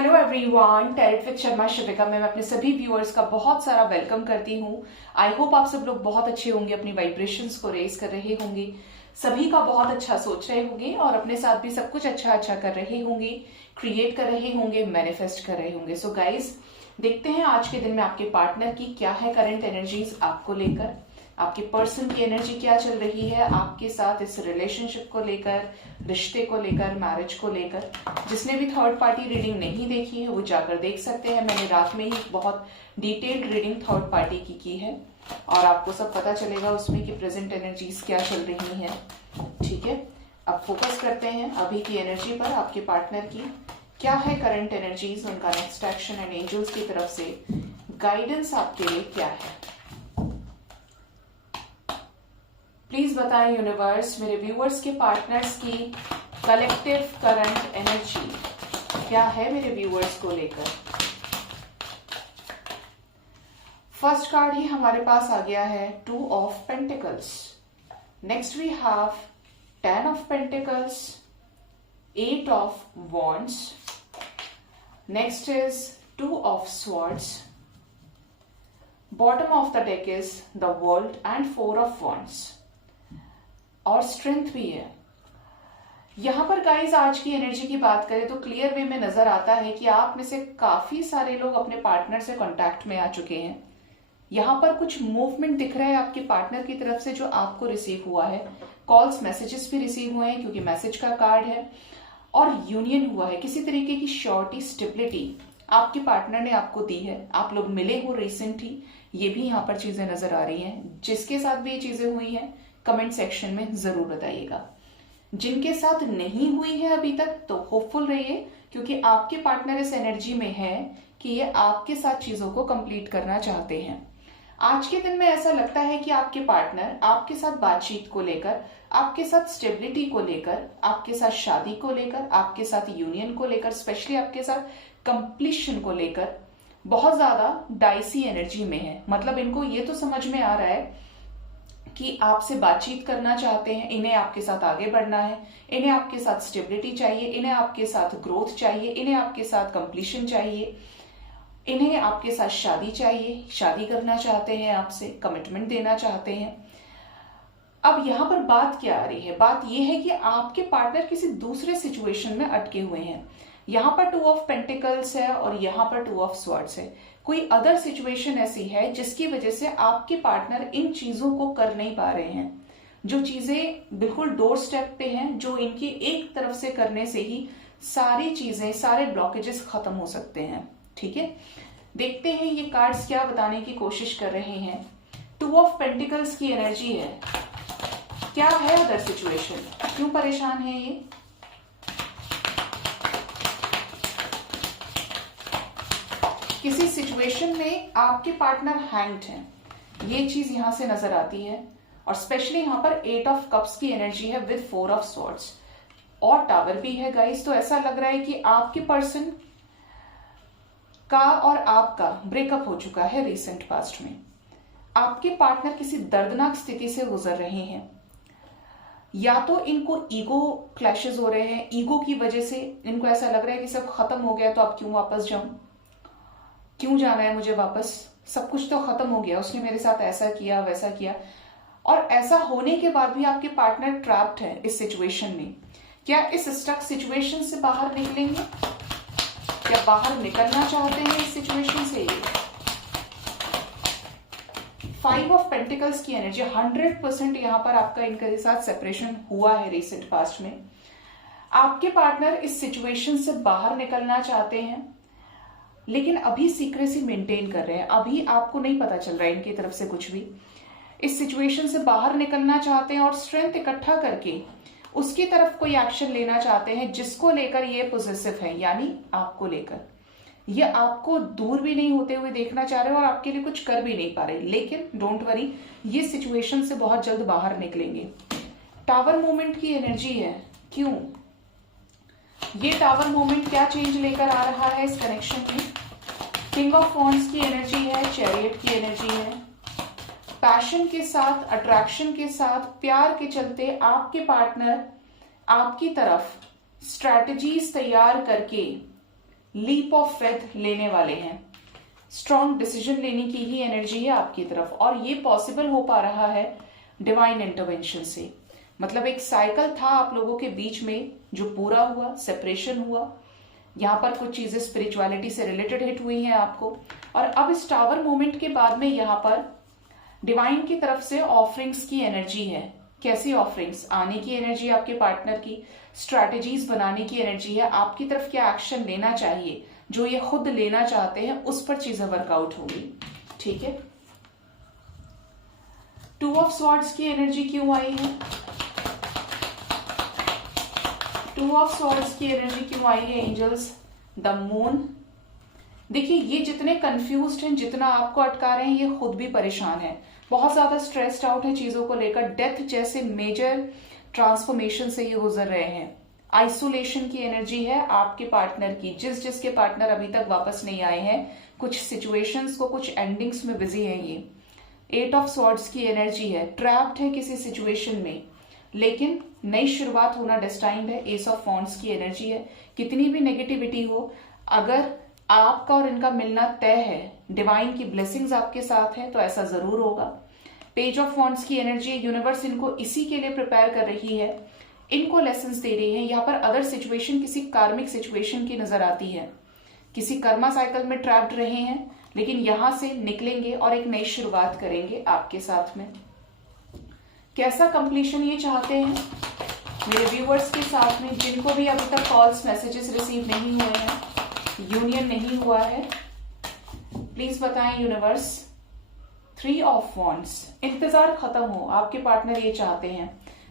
Hello everyone, tarot with Sharma Shivika में मैं अपने सभी व्यूअर्स का बहुत सारा वेलकम करती हूँ। आई होप आप सब लोग बहुत अच्छे होंगे, अपनी वाइब्रेशंस को रेज कर रहे होंगे, सभी का बहुत अच्छा सोच रहे होंगे और अपने साथ भी सब कुछ अच्छा अच्छा कर रहे होंगे, क्रिएट कर रहे होंगे, मैनिफेस्ट कर रहे होंगे। सो गाइज, देखते हैं आज के दिन में आपके पार्टनर की क्या है करंट एनर्जीज आपको लेकर, आपके पर्सन की एनर्जी क्या चल रही है आपके साथ इस रिलेशनशिप को लेकर, रिश्ते को लेकर, मैरिज को लेकर। जिसने भी थर्ड पार्टी रीडिंग नहीं देखी है वो जाकर देख सकते हैं। मैंने रात में ही बहुत डिटेल्ड रीडिंग थर्ड पार्टी की है और आपको सब पता चलेगा उसमें कि प्रेजेंट एनर्जीज क्या चल रही हैं। ठीक है, अब फोकस करते हैं अभी की एनर्जी पर। आपके पार्टनर की क्या है करंट एनर्जीज, उनका नेक्स्ट एक्शन एंड एंजल्स की तरफ से गाइडेंस आपके लिए क्या है। प्लीज बताएं यूनिवर्स, मेरे व्यूअर्स के पार्टनर्स की कलेक्टिव करंट एनर्जी क्या है मेरे व्यूअर्स को लेकर। फर्स्ट कार्ड ही हमारे पास आ गया है 2 of pentacles. Next we have 10 of pentacles, 8 of wands, next is 2 of swords, bottom of the deck is the world and 4 of wands और स्ट्रेंथ भी है। यहां पर गाइज आज की एनर्जी की बात करें तो क्लियर वे में नजर आता है कि आप में से काफी सारे लोग अपने पार्टनर से कांटेक्ट में आ चुके हैं। यहां पर कुछ मूवमेंट दिख रहा है आपके पार्टनर की तरफ से जो आपको रिसीव हुआ है। कॉल्स, मैसेजेस भी रिसीव हुए हैं क्योंकि मैसेज का कार्ड है और यूनियन हुआ है। किसी तरीके की श्योरिटी, स्टेबिलिटी आपके पार्टनर ने आपको दी है। आप लोग मिले हो रिसेंटली, ये भी यहाँ पर चीजें नजर आ रही हैं। जिसके साथ भी ये चीजें हुई हैं कमेंट सेक्शन में जरूर बताइएगा। जिनके साथ नहीं हुई है अभी तक तो होपफुल रहिए क्योंकि आपके पार्टनर इस एनर्जी में है कि ये आपके साथ चीजों को कंप्लीट करना चाहते हैं। आज के दिन में ऐसा लगता है कि आपके पार्टनर आपके साथ बातचीत को लेकर, आपके साथ स्टेबिलिटी को लेकर, आपके साथ शादी को लेकर, आपके साथ यूनियन को लेकर, स्पेशली आपके साथ कंप्लीशन को लेकर बहुत ज्यादा डाइसी एनर्जी में है। मतलब इनको ये तो समझ में आ रहा है कि आपसे बातचीत करना चाहते हैं, इन्हें आपके साथ आगे बढ़ना है, इन्हें आपके साथ स्टेबिलिटी चाहिए, इन्हें आपके साथ ग्रोथ चाहिए, इन्हें आपके साथ कंप्लीशन चाहिए, इन्हें आपके साथ शादी चाहिए, शादी करना चाहते हैं, आपसे कमिटमेंट देना चाहते हैं। अब यहां पर बात क्या आ रही है? बात यह है कि आपके पार्टनर किसी दूसरे सिचुएशन में अटके हुए हैं। यहां पर 2 ऑफ पेंटिकल्स है और यहां पर 2 ऑफ स्वॉर्ड्स है। कोई अदर सिचुएशन ऐसी है जिसकी वजह से आपके पार्टनर इन चीजों को कर नहीं पा रहे हैं। जो चीजें बिल्कुल डोर स्टेप पे हैं, जो इनकी एक तरफ से करने से ही सारी चीजें, सारे ब्लॉकेजेस खत्म हो सकते हैं। ठीक है, देखते हैं ये कार्ड्स क्या बताने की कोशिश कर रहे हैं। 2 ऑफ पेंटिकल्स की एनर्जी है। क्या है अदर सिचुएशन, क्यों परेशान है ये? किसी सिचुएशन में आपके पार्टनर हैंग्ड हैं, ये चीज यहां से नजर आती है। और स्पेशली यहां पर 8 ऑफ कप्स की एनर्जी है विद 4 ऑफ स्वॉर्ड्स और टावर भी है गाइस। तो ऐसा लग रहा है कि आपके पर्सन का और आपका ब्रेकअप हो चुका है रिसेंट पास्ट में। आपके पार्टनर किसी दर्दनाक स्थिति से गुजर रहे हैं। या तो इनको ईगो क्लैशेस हो रहे हैं, ईगो की वजह से इनको ऐसा लग रहा है कि सब खत्म हो गया तो अब क्यों वापस जाऊं, क्यों जाना है मुझे वापस, सब कुछ तो खत्म हो गया, उसने मेरे साथ ऐसा किया वैसा किया। और ऐसा होने के बाद भी आपके पार्टनर ट्रैप्ड है इस सिचुएशन में। क्या इस स्टक सिचुएशन से बाहर निकलेंगे? क्या बाहर निकलना चाहते हैं इस सिचुएशन से? 5 ऑफ पेंटिकल्स की एनर्जी 100% यहां पर आपका इनके साथ सेपरेशन हुआ है रिसेंट पास्ट में। आपके पार्टनर इस सिचुएशन से बाहर निकलना चाहते हैं लेकिन अभी सीक्रेसी मेंटेन कर रहे हैं। अभी आपको नहीं पता चल रहा है इनकी तरफ से कुछ भी। इस सिचुएशन से बाहर निकलना चाहते हैं और स्ट्रेंथ इकट्ठा करके उसकी तरफ कोई एक्शन लेना चाहते हैं जिसको लेकर ये पॉजिटिव है, यानी आपको लेकर। ये आपको दूर भी नहीं होते हुए देखना चाह रहे और आपके लिए कुछ कर भी नहीं पा रहे। लेकिन डोंट वरी, ये सिचुएशन से बहुत जल्द बाहर निकलेंगे। टावर मूवमेंट की एनर्जी है। क्यों? ये टावर मूवमेंट क्या चेंज लेकर आ रहा है इस कनेक्शन में? किंग ऑफ वॉन्ड्स की एनर्जी है, चैरियट की एनर्जी है। पैशन के साथ, अट्रैक्शन के साथ, प्यार के चलते आपके पार्टनर आपकी तरफ स्ट्रैटेजीज तैयार करके लीप ऑफ फेथ लेने वाले हैं। स्ट्रॉन्ग डिसीजन लेने की ही एनर्जी है आपकी तरफ, और ये पॉसिबल हो पा रहा है डिवाइन इंटरवेंशन से। मतलब एक साइकिल था आप लोगों के बीच में जो पूरा हुआ, सेपरेशन हुआ, यहाँ पर कुछ चीजें स्पिरिचुअलिटी से रिलेटेड हिट हुई हैं आपको, और अब इस टावर मोमेंट के बाद में यहाँ पर डिवाइन की तरफ से ऑफरिंग्स की एनर्जी है। कैसी ऑफरिंग्स? आने की एनर्जी आपके पार्टनर की, स्ट्रैटेजीज बनाने की एनर्जी है, आपकी तरफ क्या एक्शन लेना चाहिए, जो ये खुद लेना चाहते हैं उस पर चीजें वर्कआउट होंगी। ठीक है, टू ऑफ स्वॉर्ड्स की एनर्जी क्यों आई है? टू ऑफ स्वॉर्ड्स की एनर्जी क्यों आई है एंजल्स? The moon. देखिए, ये जितने कंफ्यूज्ड हैं, जितना आपको अटका रहे हैं, ये खुद भी परेशान है, बहुत ज्यादा स्ट्रेस्ड आउट है चीजों को लेकर। डेथ जैसे मेजर ट्रांसफॉर्मेशन से ये गुजर रहे हैं। आइसोलेशन की एनर्जी है आपके पार्टनर की, जिसके पार्टनर अभी तक वापस नहीं आए हैं, कुछ सिचुएशंस को, कुछ एंडिंग्स में बिजी हैं ये। एट ऑफ स्वॉर्ड्स की एनर्जी है, ट्रैप्ड है किसी सिचुएशन में, लेकिन नई शुरुआत होना डेस्टाइन्ड है। एस ऑफ वॉन्ड्स की एनर्जी है। कितनी भी नेगेटिविटी हो, अगर आपका और इनका मिलना तय है, डिवाइन की ब्लेसिंग्स आपके साथ है, तो ऐसा जरूर होगा। पेज ऑफ वॉन्ड्स की एनर्जी, यूनिवर्स इनको इसी के लिए प्रिपेयर कर रही है, इनको लेसन्स दे रही है। यहाँ पर अदर सिचुएशन किसी कार्मिक सिचुएशन की नजर आती है, किसी कर्मा साइकिल में ट्रैप्ड रहे हैं, लेकिन यहां से निकलेंगे और एक नई शुरुआत करेंगे आपके साथ में। कैसा कंप्लीशन ये चाहते हैं मेरे व्यूअर्स के साथ में, जिनको भी अभी तक कॉल्स मैसेजेस रिसीव नहीं हुए हैं, यूनियन नहीं हुआ है, प्लीज बताएं यूनिवर्स। थ्री ऑफ वॉन्ड्स, इंतजार खत्म हो, आपके पार्टनर ये चाहते हैं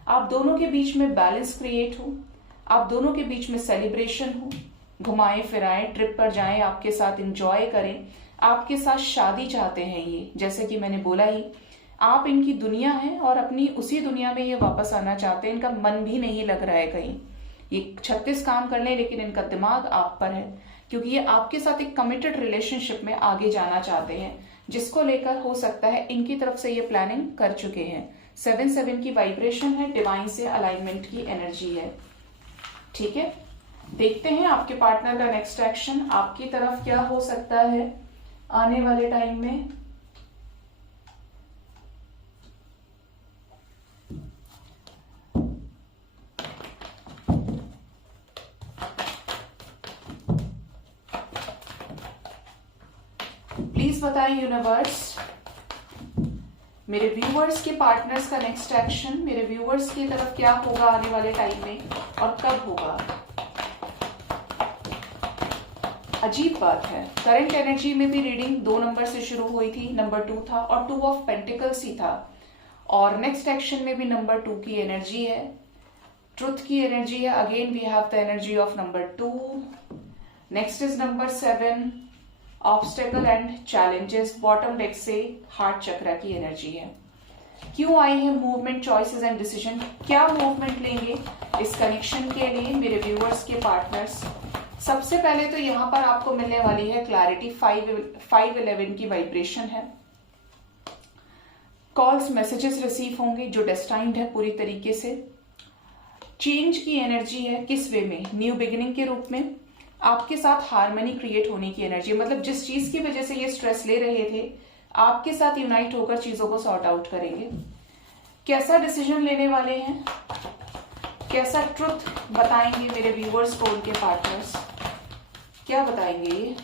आप दोनों के बीच में बैलेंस क्रिएट हो, आप दोनों के बीच में सेलिब्रेशन हो, घुमाएं फिराएं, ट्रिप पर जाएं, आपके साथ एंजॉय करें, आपके साथ शादी चाहते हैं ये। जैसे कि मैंने बोला ही, आप इनकी दुनिया हैं और अपनी उसी दुनिया में ये वापस आना चाहते हैं। इनका मन भी नहीं लग रहा है कहीं, ये 36 काम कर लें, लेकिन इनका दिमाग आप पर है, क्योंकि ये आपके साथ एक कमिटेड रिलेशनशिप में आगे जाना चाहते हैं, जिसको लेकर हो सकता है इनकी तरफ से ये प्लानिंग कर चुके हैं। 7-7 की वाइब्रेशन है, डिवाइन से अलाइनमेंट की एनर्जी है। ठीक है, देखते हैं आपके पार्टनर का नेक्स्ट एक्शन आपकी तरफ क्या हो सकता है आने वाले टाइम में। प्लीज बताएं यूनिवर्स, मेरे व्यूअर्स के पार्टनर्स का नेक्स्ट एक्शन मेरे व्यूअर्स की तरफ क्या होगा आने वाले टाइम में और कब होगा। अजीब बात है, करंट एनर्जी में भी रीडिंग 2 नंबर से शुरू हुई थी, नंबर 2 था और 2 ऑफ पेंटिकल्स ही था, और नेक्स्ट एक्शन में भी नंबर 2 की एनर्जी है, ट्रुथ की एनर्जी है। Again we have the energy of number 2। Next is number 7, obstacle and challenges. Bottom deck से हार्ट चक्रा की एनर्जी है। क्यों आई है मूवमेंट, चॉइसेस एंड डिसीजन? क्या मूवमेंट लेंगे इस कनेक्शन के लिए मेरे व्यूअर्स के पार्टनर्स? सबसे पहले तो यहां पर आपको मिलने वाली है क्लैरिटी। 5-11 की वाइब्रेशन है। कॉल्स मैसेजेस रिसीव होंगे जो डेस्टाइन्ड है पूरी तरीके से। चेंज की एनर्जी है, किस वे में? न्यू बिगिनिंग के रूप में। आपके साथ हार्मनी क्रिएट होने की एनर्जी, मतलब जिस चीज की वजह से ये स्ट्रेस ले रहे थे, आपके साथ यूनाइट होकर चीजों को सॉर्ट आउट करेंगे। कैसा डिसीजन लेने वाले हैं, कैसा ट्रुथ बताएंगे मेरे व्यूअर्स को उनके पार्टनर्स? क्या बताएंगे ये?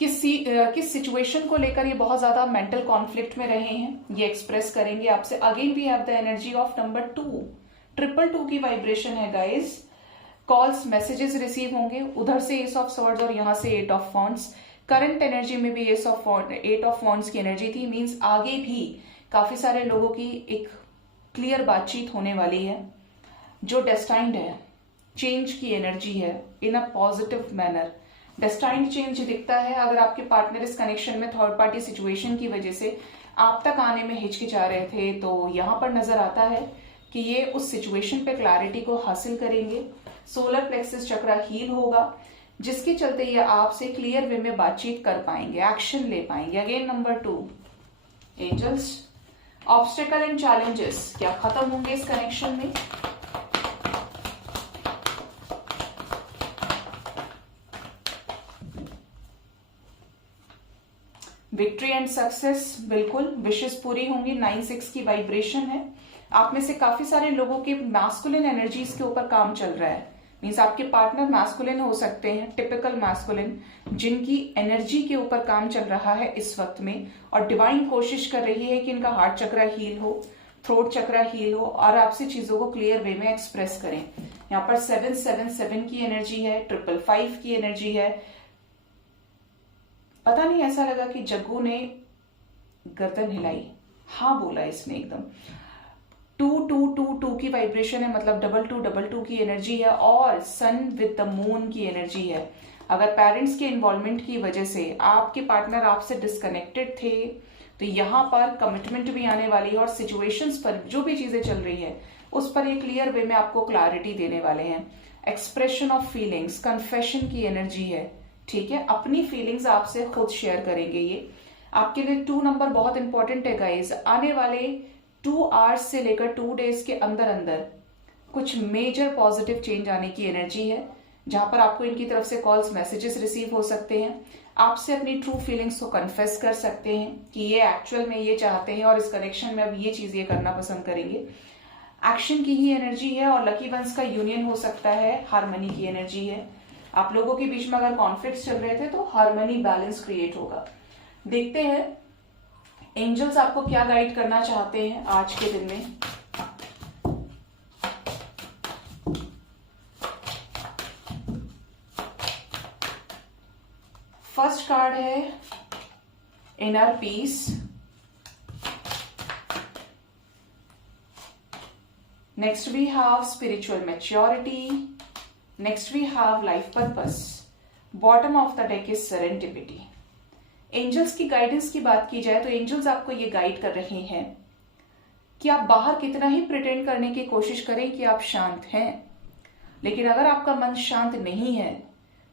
किस सिचुएशन को लेकर ये बहुत ज्यादा मेंटल कॉन्फ्लिक्ट में रहे हैं, ये एक्सप्रेस करेंगे आपसे। Again we have the energy of number 2। 222 की वाइब्रेशन है गाइस। कॉल्स मैसेजेस रिसीव होंगे, उधर से एस ऑफ स्वॉर्ड्स और यहां से 8 ऑफ वॉन्ड्स। करंट एनर्जी में भी 8 ऑफ वॉन्ड्स की एनर्जी थी, मींस आगे भी काफी सारे लोगों की एक क्लियर बातचीत होने वाली है जो डेस्टाइन्ड है। चेंज की एनर्जी है इन a positive manner. Destined change दिखता है। अगर आपके पार्टनर इस कनेक्शन में थर्ड पार्टी सिचुएशन की वजह से आप तक आने में हिचकिचा रहे थे, तो यहां पर नजर आता है कि ये उस सिचुएशन पे क्लैरिटी को हासिल करेंगे। सोलर प्लेक्सस चक्रा हील होगा, जिसके चलते ये आपसे क्लियर वे में बातचीत कर पाएंगे, एक्शन ले पाएंगे। Again number 2 angels. Obstacle and challenges क्या खत्म होंगे इस कनेक्शन में? विक्ट्री एंड सक्सेस, बिल्कुल विशेष पूरी होंगी। 9-6 की वाइब्रेशन है। आप में से काफी सारे लोगों के मैस्कुलिन एनर्जीज के ऊपर काम चल रहा है। मीन्स आपके पार्टनर मैस्कुलिन हो सकते हैं, टिपिकल मैस्कुलिन, जिनकी एनर्जी के ऊपर काम चल रहा है इस वक्त में, और डिवाइन कोशिश कर रही है कि इनका हार्ट चक्र हील हो, थ्रोट चक्र हील हो, और आपसे चीजों को क्लियर वे में एक्सप्रेस करें। यहाँ पर 777 की एनर्जी है, 555 की एनर्जी है। पता नहीं, ऐसा लगा कि जग्गू ने गर्दन हिलाई, हाँ बोला इसने एकदम। 2222 की वाइब्रेशन है, मतलब 2222 की एनर्जी है, और सन विद द मून की एनर्जी है। अगर पेरेंट्स के इन्वॉल्वमेंट की वजह से आपके पार्टनर आपसे डिस्कनेक्टेड थे, तो यहाँ पर कमिटमेंट भी आने वाली है, और सिचुएशंस पर जो भी चीजें चल रही है उस पर एक क्लियर वे में आपको क्लैरिटी देने वाले हैं। एक्सप्रेशन ऑफ फीलिंग्स, कन्फेशन की एनर्जी है, ठीक है। अपनी फीलिंग्स आपसे खुद शेयर करेंगे। ये आपके लिए 2 नंबर बहुत इंपॉर्टेंट है गाइज। आने वाले 2 आवर्स से लेकर 2 डेज के अंदर अंदर कुछ मेजर पॉजिटिव चेंज आने की एनर्जी है, जहां पर आपको इनकी तरफ से कॉल्स, मैसेजेस रिसीव हो सकते हैं। आपसे अपनी ट्रू फीलिंग्स को कन्फेस कर सकते हैं कि ये एक्चुअल में ये चाहते हैं, और इस कनेक्शन में अब ये चीज ये करना पसंद करेंगे। एक्शन की ही एनर्जी है, और लकी वंस का यूनियन हो सकता है। हार्मनी की एनर्जी है। आप लोगों के बीच में अगर कॉन्फ्लिक्ट्स चल रहे थे तो हार्मनी, बैलेंस क्रिएट होगा। देखते हैं एंजल्स आपको क्या गाइड करना चाहते हैं आज के दिन में। फर्स्ट कार्ड है inner peace, next we have spiritual maturity, next we have life purpose, bottom of the deck is serendipity. Angels की गाइडेंस की बात की जाए तो एंजल्स आपको ये गाइड कर रहे हैं कि आप बाहर कितना ही प्रिटेंड करने की कोशिश करें कि आप शांत हैं, लेकिन अगर आपका मन शांत नहीं है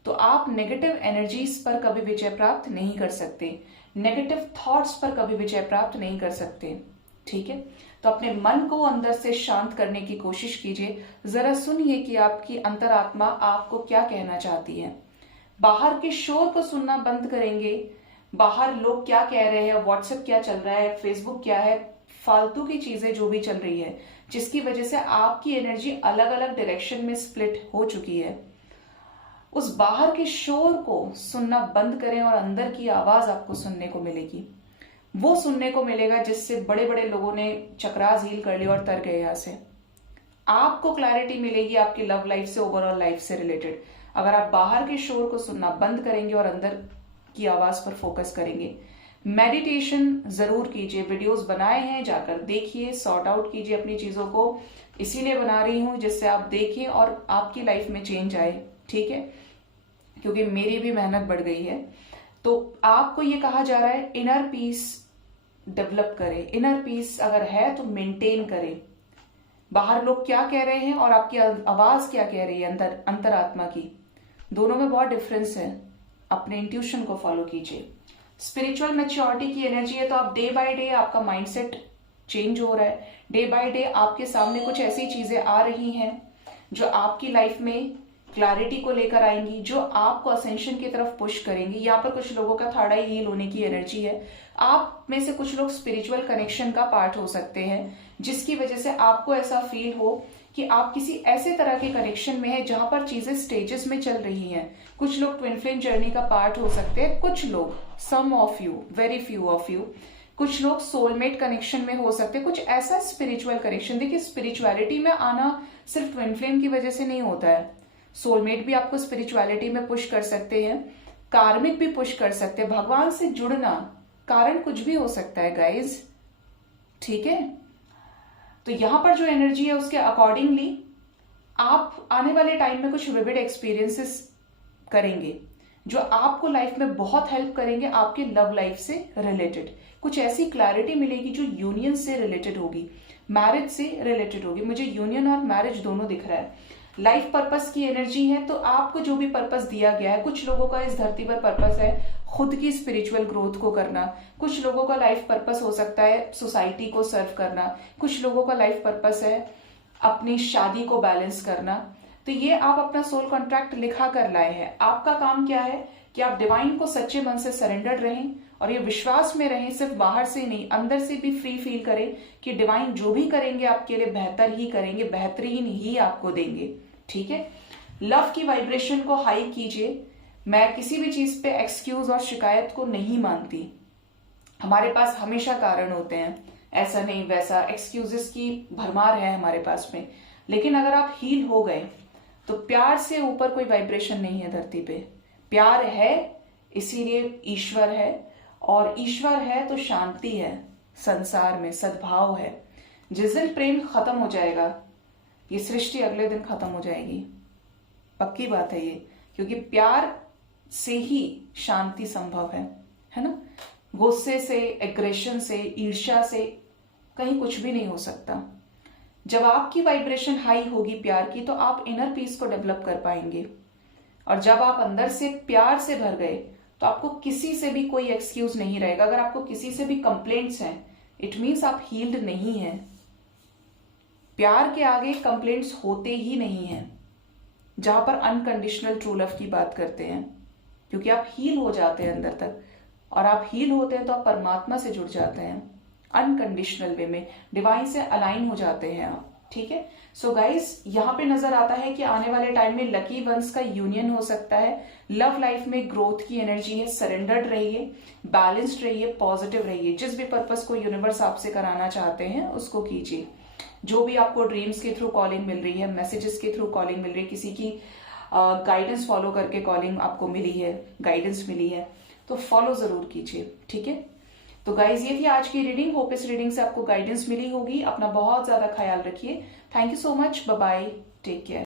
तो आप नेगेटिव एनर्जीज पर कभी विजय प्राप्त नहीं कर सकते, नेगेटिव थॉट्स पर कभी विजय प्राप्त नहीं कर सकते, ठीक है। तो अपने मन को अंदर से शांत करने की कोशिश कीजिए। जरा सुनिए कि आपकी अंतरात्मा आपको क्या कहना चाहती है। बाहर के शोर को सुनना बंद करेंगे। बाहर लोग क्या कह रहे हैं, व्हाट्सएप क्या चल रहा है, फेसबुक क्या है, फालतू की चीजें जो भी चल रही है, जिसकी वजह से आपकी एनर्जी अलग अलग डायरेक्शन में स्प्लिट हो चुकी है, उस बाहर के शोर को सुनना बंद करें और अंदर की आवाज आपको सुनने को मिलेगी। वो सुनने को मिलेगा जिससे बड़े बड़े लोगों ने चक्रास हील कर लिया और तर गए यहां से। आपको क्लैरिटी मिलेगी आपकी लव लाइफ से, ओवरऑल लाइफ से रिलेटेड, अगर आप बाहर के शोर को सुनना बंद करेंगे और अंदर की आवाज पर फोकस करेंगे। मेडिटेशन जरूर कीजिए, वीडियोस बनाए हैं, जाकर देखिए, सॉर्ट आउट कीजिए अपनी चीजों को। इसीलिए बना रही हूं जिससे आप देखें और आपकी लाइफ में चेंज आए, ठीक है, क्योंकि मेरी भी मेहनत बढ़ गई है। तो आपको ये कहा जा रहा है इनर पीस डेवलप करें। इनर पीस अगर है तो मेंटेन करें। बाहर लोग क्या कह रहे हैं और आपकी आवाज क्या कह रही है अंदर, अंतरात्मा की, दोनों में बहुत डिफरेंस है। अपने इंट्यूशन को फॉलो कीजिए। स्पिरिचुअल मैच्योरिटी की एनर्जी है, तो आप डे बाय डे आपका माइंडसेट चेंज हो रहा है। डे बाय डे आपके सामने कुछ ऐसी चीजें आ रही हैं जो आपकी लाइफ में क्लैरिटी को लेकर आएंगी, जो आपको असेंशन की तरफ पुश करेंगी। यहाँ पर कुछ लोगों का थर्ड आई हील होने की एनर्जी है। आप में से कुछ लोग स्पिरिचुअल कनेक्शन का पार्ट हो सकते हैं, जिसकी वजह से आपको ऐसा फील हो कि आप किसी ऐसे तरह के कनेक्शन में है जहां पर चीजें स्टेजेस में चल रही हैं। कुछ लोग ट्विन फ्लेम जर्नी का पार्ट हो सकते हैं, कुछ लोग, some of you, very few of you, कुछ लोग सोलमेट कनेक्शन में हो सकते हैं, कुछ ऐसा स्पिरिचुअल कनेक्शन। देखिए, स्पिरिचुअलिटी में आना सिर्फ ट्विन फ्लेम की वजह से नहीं होता है। सोलमेट भी आपको स्पिरिचुअलिटी में पुश कर सकते हैं, कार्मिक भी पुश कर सकते हैं। भगवान से जुड़ना कारण कुछ भी हो सकता है गाइज, ठीक है। तो यहां पर जो एनर्जी है उसके अकॉर्डिंगली आप आने वाले टाइम में कुछ विविड एक्सपीरियंसेस करेंगे जो आपको लाइफ में बहुत हेल्प करेंगे, आपके लव लाइफ से रिलेटेड। कुछ ऐसी क्लैरिटी मिलेगी जो यूनियन से रिलेटेड होगी, मैरिज से रिलेटेड होगी। मुझे यूनियन और मैरिज दोनों दिख रहा है। लाइफ पर्पस की एनर्जी है, तो आपको जो भी पर्पस दिया गया है, कुछ लोगों का इस धरती पर पर्पस है खुद की स्पिरिचुअल ग्रोथ को करना, कुछ लोगों का लाइफ पर्पस हो सकता है सोसाइटी को सर्व करना, कुछ लोगों का लाइफ पर्पस है अपनी शादी को बैलेंस करना। तो ये आप अपना सोल कॉन्ट्रैक्ट लिखा कर लाए हैं। आपका काम क्या है कि आप डिवाइन को सच्चे मन से सरेंडर्ड रहें और ये विश्वास में रहें, सिर्फ बाहर से नहीं अंदर से भी फ्री फील करें कि डिवाइन जो भी करेंगे आपके लिए बेहतर ही करेंगे, बेहतरीन ही आपको देंगे। ठीक है, लव की वाइब्रेशन को हाई कीजिए। मैं किसी भी चीज पे एक्सक्यूज और शिकायत को नहीं मानती। हमारे पास हमेशा कारण होते हैं, ऐसा नहीं वैसा, एक्सक्यूजेस की भरमार है हमारे पास में। लेकिन अगर आप हील हो गए तो प्यार से ऊपर कोई वाइब्रेशन नहीं है धरती पे। प्यार है इसीलिए ईश्वर है, और ईश्वर है तो शांति है संसार में, सद्भाव है। जिस दिन प्रेम खत्म हो जाएगा ये सृष्टि अगले दिन खत्म हो जाएगी, पक्की बात है ये, क्योंकि प्यार से ही शांति संभव है ना। गुस्से से, एग्रेशन से, ईर्ष्या से कहीं कुछ भी नहीं हो सकता। जब आपकी वाइब्रेशन हाई होगी प्यार की तो आप इनर पीस को डेवलप कर पाएंगे, और जब आप अंदर से प्यार से भर गए तो आपको किसी से भी कोई एक्सक्यूज नहीं रहेगा। अगर आपको किसी से भी कंप्लेंट्स हैं इट मीन्स आप हील्ड नहीं हैं। प्यार के आगे कंप्लेंट्स होते ही नहीं हैं जहां पर अनकंडीशनल ट्रू लव की बात करते हैं, क्योंकि आप हील हो जाते हैं अंदर तक, और आप हील होते हैं तो आप परमात्मा से जुड़ जाते हैं अनकंडीशनल वे में, डिवाइन से अलाइन हो जाते हैं आप। ठीक है, सो गाइस यहाँ पे नजर आता है कि आने वाले टाइम में लकी वंस का यूनियन हो सकता है। लव लाइफ में ग्रोथ की एनर्जी है। सरेंडर्ड रहिए, बैलेंस्ड रहिए, पॉजिटिव रहिए। जिस भी पर्पस को यूनिवर्स आपसे कराना चाहते हैं उसको कीजिए। जो भी आपको ड्रीम्स के थ्रू कॉलिंग मिल रही है, मैसेजेस के थ्रू कॉलिंग मिल रही है, किसी की गाइडेंस फॉलो करके कॉलिंग आपको मिली है, गाइडेंस मिली है, तो फॉलो जरूर कीजिए। ठीक है, तो गाइज ये थी आज की रीडिंग। होप इस रीडिंग से आपको गाइडेंस मिली होगी। अपना बहुत ज्यादा ख्याल रखिए। Thank you so much, bye bye, take care.